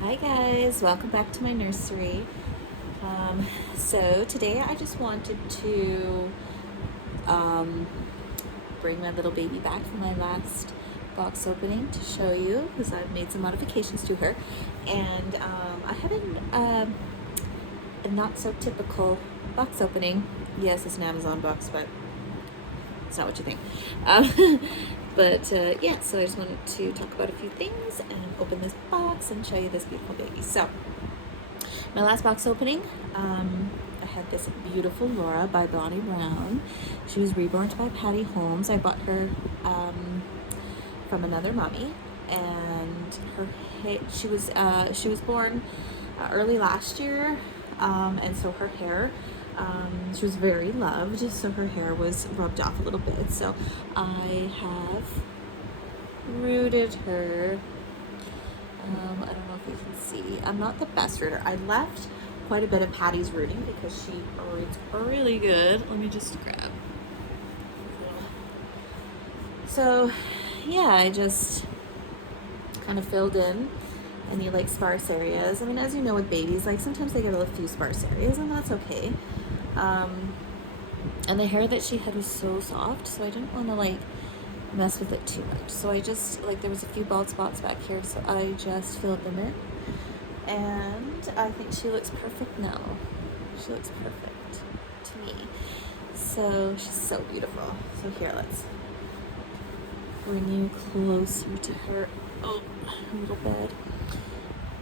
Hi guys, welcome back to my nursery. So today I just wanted to um, bring my little baby back from my last box opening to show you because I've made some modifications to her, and I have a not so typical box opening. Yes, it's an Amazon box, but it's not what you think. Yeah, so I just wanted to talk about a few things and open this box and show you this beautiful baby. So my last box opening, I had this beautiful Laura by Bonnie Brown. She was reborn by Patty Holmes. I bought her from another mommy, and she was born early last year, and so her hair. She was very loved, so her hair was rubbed off a little bit. So I have rooted her. I don't know if you can see. I'm not the best rooter. I left quite a bit of Patty's rooting because she roots really good. Let me just grab. So, yeah, I just kind of filled in any like sparse areas. I mean, as you know with babies, like sometimes they get a few sparse areas, and that's okay. And the hair that she had was so soft, so I didn't want to like mess with it too much. So I just like there was a few bald spots back here, so I just filled them in, and I think she looks perfect now. She looks perfect to me. So she's so beautiful. So here, let's bring you closer to her. Oh, little bed.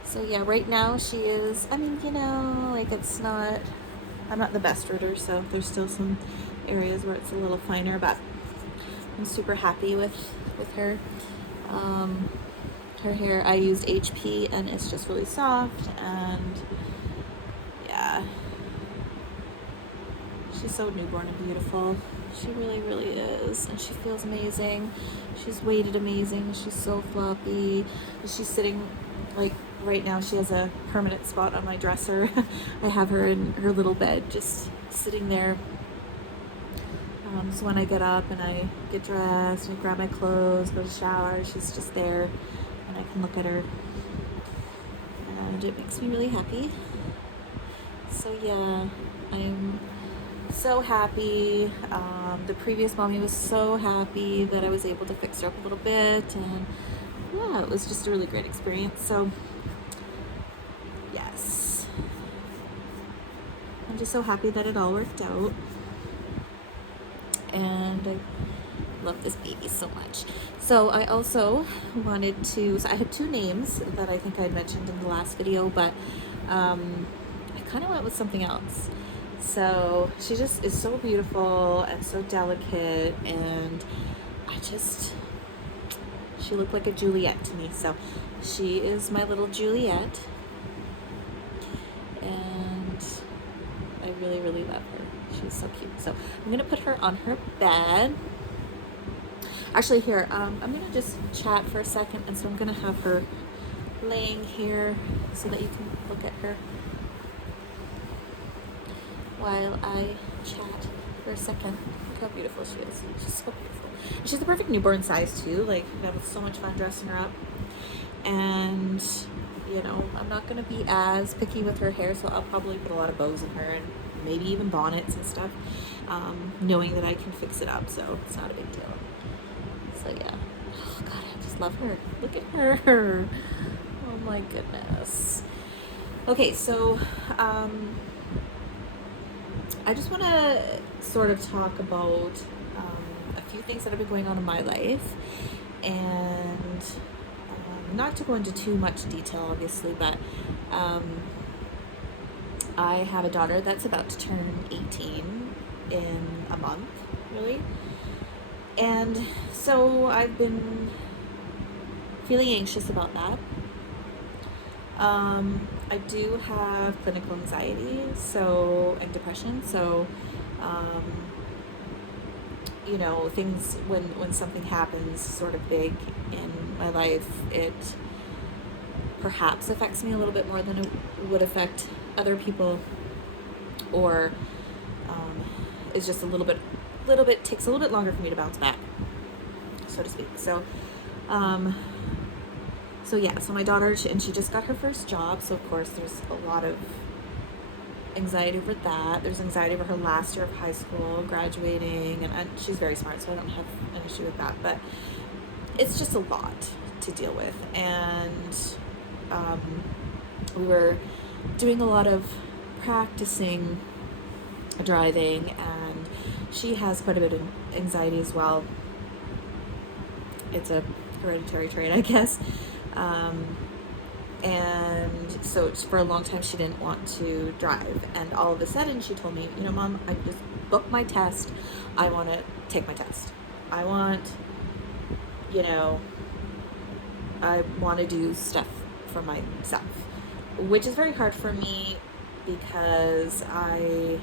So yeah, right now she is, I mean, like it's not, I'm not the best rooter, so there's still some areas where it's a little finer, but I'm super happy with her. Her hair, I used HP, and it's just really soft, and yeah, she's so newborn and beautiful. She really, really is, and she feels amazing. She's weighted amazing. She's so floppy. She's sitting, like, right now she has a permanent spot on my dresser. I have her in her little bed, just sitting there. So when I get up and I get dressed and grab my clothes, go to the shower, she's just there, and I can look at her, and it makes me really happy. So yeah, I'm so happy. The previous mommy was so happy that I was able to fix her up a little bit, and yeah, it was just a really great experience. So yes, I'm just so happy that it all worked out, and I love this baby so much. So I also wanted to, so I had two names that I think I had mentioned in the last video, but I kind of went with something else. So she just is so beautiful and so delicate, and she looked like a Juliet to me. So she is my little Juliet, and I really, really love her. She's so cute. So I'm gonna put her on her bed. Actually, here, I'm gonna just chat for a second, and so I'm gonna have her laying here so that you can look at her while I chat for a second. Look how beautiful she is. She's so beautiful. And she's the perfect newborn size too. Like, I have so much fun dressing her up. And I'm not gonna be as picky with her hair, so I'll probably put a lot of bows in her and maybe even bonnets and stuff, knowing that I can fix it up, so it's not a big deal. So yeah. Oh god, I just love her. Look at her. Oh my goodness. Okay, so I just want to sort of talk about a few things that have been going on in my life, and not to go into too much detail, obviously, but I have a daughter that's about to turn 18 in a month, really. And so I've been feeling anxious about that. I do have clinical anxiety, and depression, so things, when something happens sort of big in my life, it perhaps affects me a little bit more than it would affect other people, or is just a little bit takes a little bit longer for me to bounce back, so to speak. So So yeah, so my daughter, and she just got her first job, so of course there's a lot of anxiety over that. There's anxiety over her last year of high school, graduating, and she's very smart, so I don't have an issue with that. But it's just a lot to deal with, and we were doing a lot of practicing driving, and she has quite a bit of anxiety as well. It's a hereditary trait, I guess. And so for a long time she didn't want to drive, and all of a sudden she told me, Mom, I just booked my test. I want to take my test. I want to do stuff for myself, which is very hard for me because I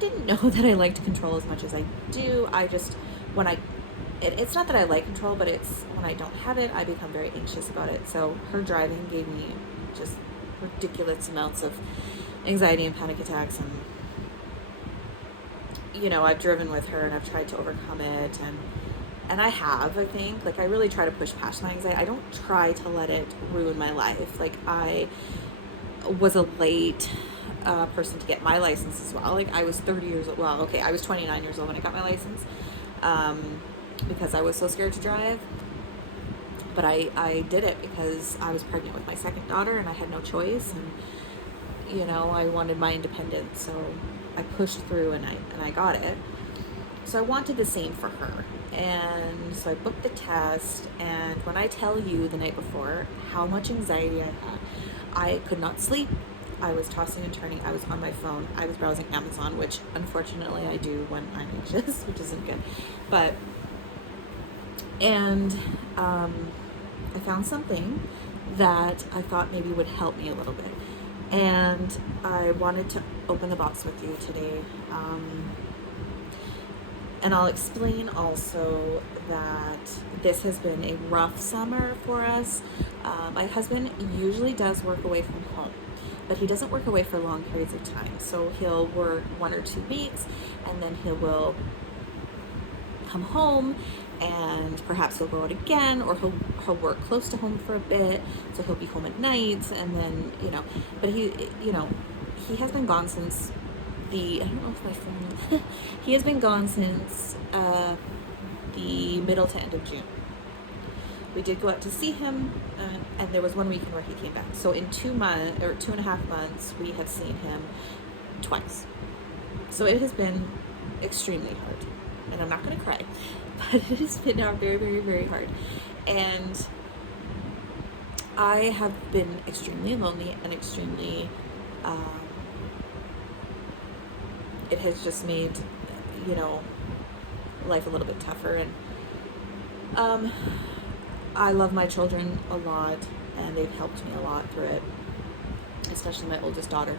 didn't know that I liked control as much as I do. It's not that I like control, but it's when I don't have it, I become very anxious about it. So her driving gave me just ridiculous amounts of anxiety and panic attacks. And, I've driven with her and I've tried to overcome it. And I have, I think. Like, I really try to push past my anxiety. I don't try to let it ruin my life. Like, I was a late person to get my license as well. Like, I was 30 years old. Well, okay, I was 29 years old when I got my license. Because I was so scared to drive. But I did it because I was pregnant with my second daughter and I had no choice, and I wanted my independence, so I pushed through and I got it. So I wanted the same for her, and so I booked the test. And when I tell you the night before how much anxiety I had, I could not sleep. I was tossing and turning. I was on my phone. I was browsing Amazon, which unfortunately I do when I'm anxious, which isn't good. I found something that I thought maybe would help me a little bit. And I wanted to open the box with you today. And I'll explain also that this has been a rough summer for us. My husband usually does work away from home, but he doesn't work away for long periods of time. So he'll work 1 or 2 weeks, and then he will come home, and perhaps he'll go out again, or he'll work close to home for a bit, so he'll be home at nights, and then but he has been gone since I don't know if my phone he has been gone since the middle to end of June. We did go out to see him, and there was one weekend where he came back. So in 2 months or 2.5 months, we have seen him twice. So it has been extremely hard, and I'm not going to cry, but it has been very, very, very hard. And I have been extremely lonely and extremely, it has just made, life a little bit tougher. And I love my children a lot, and they've helped me a lot through it, especially my oldest daughter.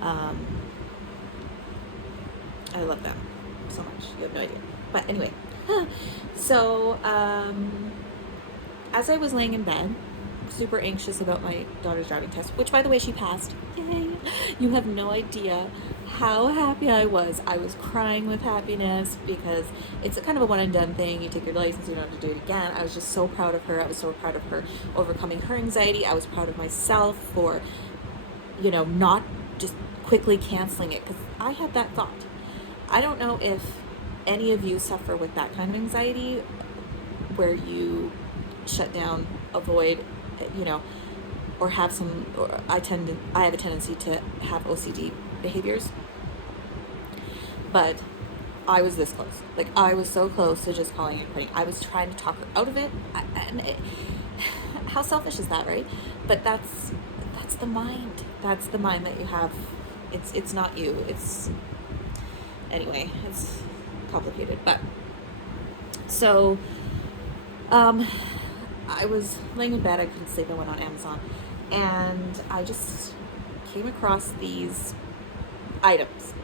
I love them so much. You have no idea. But anyway, so as I was laying in bed, super anxious about my daughter's driving test, which, by the way, she passed. Yay! You have no idea how happy I was. I was crying with happiness because it's a kind of a one and done thing. You take your license, you don't have to do it again. I was just so proud of her. I was so proud of her overcoming her anxiety. I was proud of myself for, not just quickly canceling it, because I had that thought. I don't know if any of you suffer with that kind of anxiety where you shut down, avoid, or have some, or I have a tendency to have OCD behaviors, but I was this close. Like, I was so close to just calling it quitting. I was trying to talk her out of it, how selfish is that, right? But that's the mind. That's the mind that you have. It's not you. Anyway, it's complicated. But so I was laying in bed. I couldn't sleep. I went on Amazon, and I just came across these items.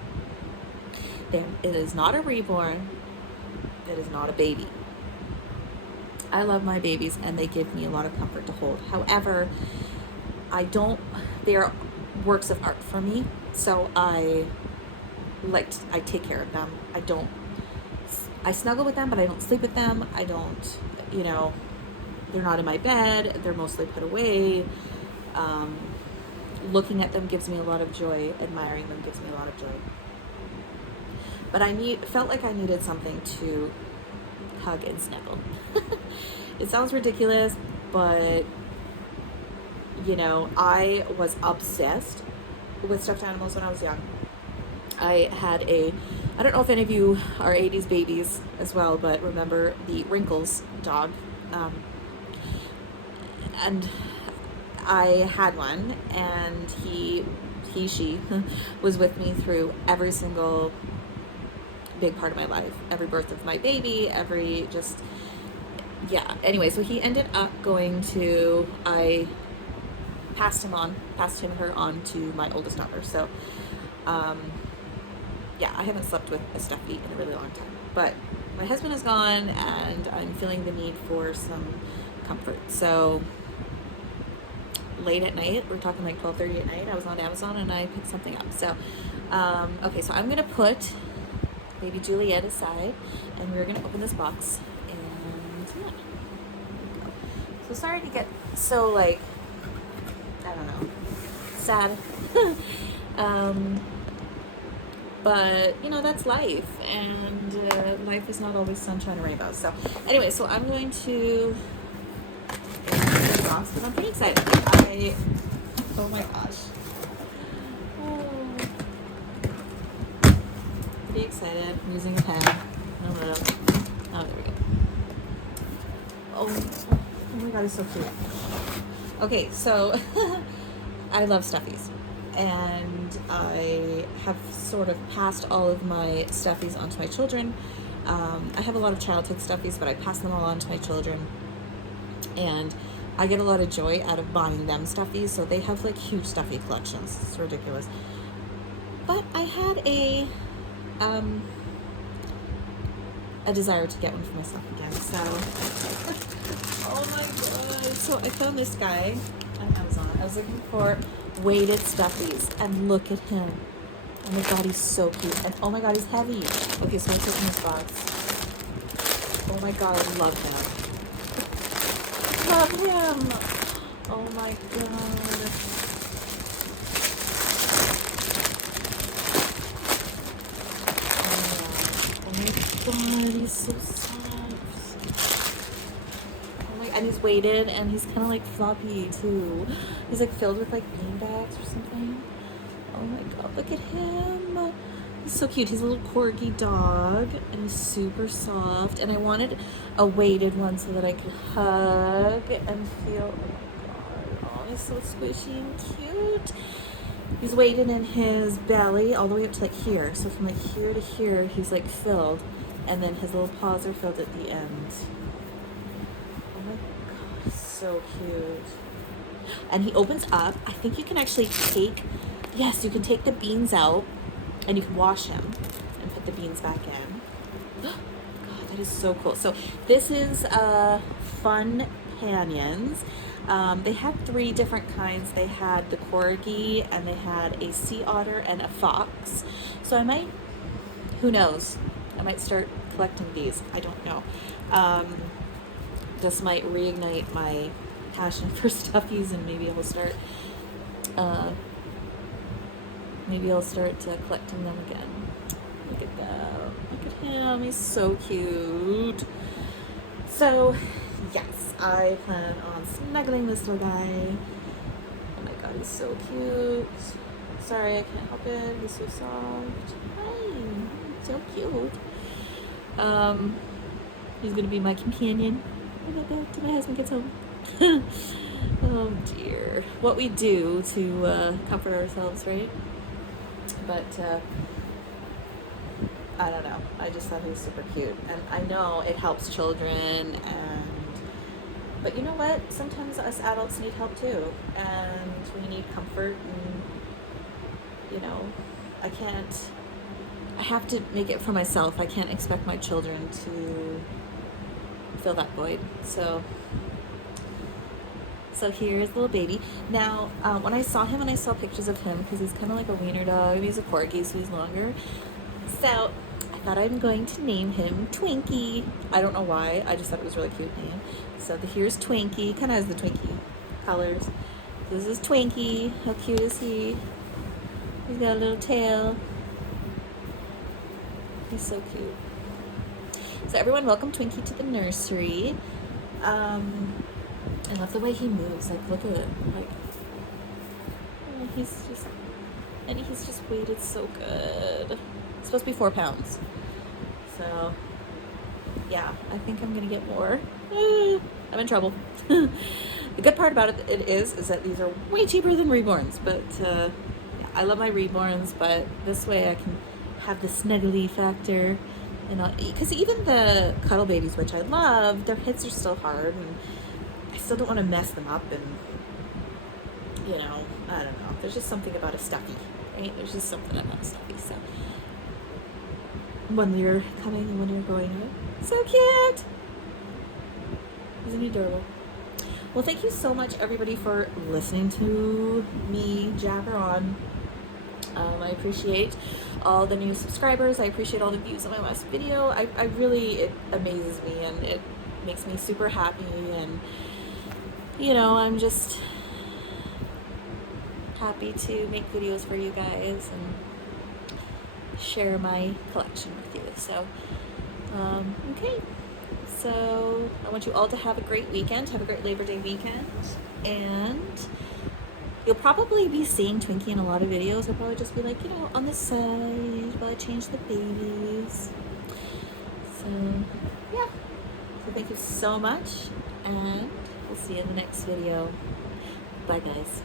It is not a reborn. It is not a baby. I love my babies, and they give me a lot of comfort to hold. However, they are works of art for me, so I take care of them. I snuggle with them, but I don't sleep with them. I don't, they're not in my bed. They're mostly put away. Looking at them gives me a lot of joy. Admiring them gives me a lot of joy. But felt like I needed something to hug and snuggle. It sounds ridiculous, but you know, I was obsessed with stuffed animals when I was young. I don't know if any of you are 80s babies as well, but remember the Wrinkles dog. And I had one, and she was with me through every single big part of my life, every birth of my baby, anyway, so he ended up I passed her on to my oldest daughter. So I haven't slept with a stuffy in a really long time, but my husband is gone and I'm feeling the need for some comfort. So late at night, we're talking like 12:30 at night, I was on Amazon and I picked something up. So okay, so I'm gonna put baby Juliet aside and we're gonna open this box. And yeah, so sorry to get so like, I don't know, sad. But you know, that's life, and life is not always sunshine and rainbows. So anyway, so I'm going to box, but I'm pretty excited. Oh my gosh. Pretty excited. I'm using a pen. Oh, there we go. Oh my god, it's so cute. Okay, so I love stuffies, and I have sort of passed all of my stuffies onto my children. I have a lot of childhood stuffies, but I pass them all on to my children, and I get a lot of joy out of buying them stuffies. So they have like huge stuffy collections. It's ridiculous. But I had a desire to get one for myself again. So oh my god! So I found this guy on Amazon. I was looking for weighted stuffies, and look at him. Oh my god, he's so cute. And oh my god, he's heavy. Okay, so let's open this box. Oh my god, I love him. Love him. Oh my god. Oh my god, he's so soft. Oh my, and he's weighted, and he's kind of like floppy too. He's like filled with like bean bags or something. Oh my god, look at him. He's so cute. He's a little corgi dog, and he's super soft. And I wanted a weighted one so that I could hug and feel, oh my god, oh, he's so squishy and cute. He's weighted in his belly all the way up to like here. So from like here to here, he's like filled. And then his little paws are filled at the end. Oh my god, so cute. And he opens up. I think you can actually you can take the beans out and you can wash him and put the beans back in. God, that is so cool. So this is Fun Panions. They had 3 different kinds. They had the corgi, and they had a sea otter and a fox. So I might, who knows, I might start collecting these. I don't know. This might reignite my passion for stuffies, and maybe I'll start collecting them again. Look at that. Look at him. He's so cute. So, yes, I plan on snuggling this little guy. Oh my god, he's so cute. Sorry, I can't help it. He's so soft. Hi, so cute. He's gonna be my companion till my husband gets home. Oh dear. What we do to comfort ourselves, right? But I don't know. I just thought he was super cute, and I know it helps children. But you know what? Sometimes us adults need help too, and we need comfort. And you know, I have to make it for myself. I can't expect my children to fill that void. So here's the little baby. Now, when I saw him and I saw pictures of him, because he's kind of like a wiener dog, and he's a corgi, so he's longer. So I thought I'm going to name him Twinkie. I don't know why. I just thought it was a really cute name. So here's Twinkie. Kind of has the Twinkie colors. This is Twinkie. How cute is he? He's got a little tail. He's so cute. So everyone, welcome Twinkie to the nursery. I love the way he moves. Like, look at it. Like, oh, he's just weighted so good. It's supposed to be 4 pounds. So, yeah, I think I'm gonna get more. I'm in trouble. The good part about it is that these are way cheaper than reborns. But yeah, I love my reborns, but this way I can have the snuggly factor, and because even the cuddle babies, which I love, their hits are still hard, and I still don't want to mess them up, and I don't know. There's just something about a stuffy, right? There's just something about a stuffy. So when you're coming and when you're going out, so cute. Isn't he adorable? Well, thank you so much, everybody, for listening to me jabber on. I appreciate all the new subscribers. I appreciate all the views on my last video. I really, it amazes me, and it makes me super happy, and I'm just happy to make videos for you guys and share my collection with you. So okay, so I want you all to have a great weekend. Have a great Labor Day weekend, and you'll probably be seeing Twinkie in a lot of videos. I'll probably just be like, on the side while I change the babies. So, yeah. So thank you so much, and we'll see you in the next video. Bye, guys.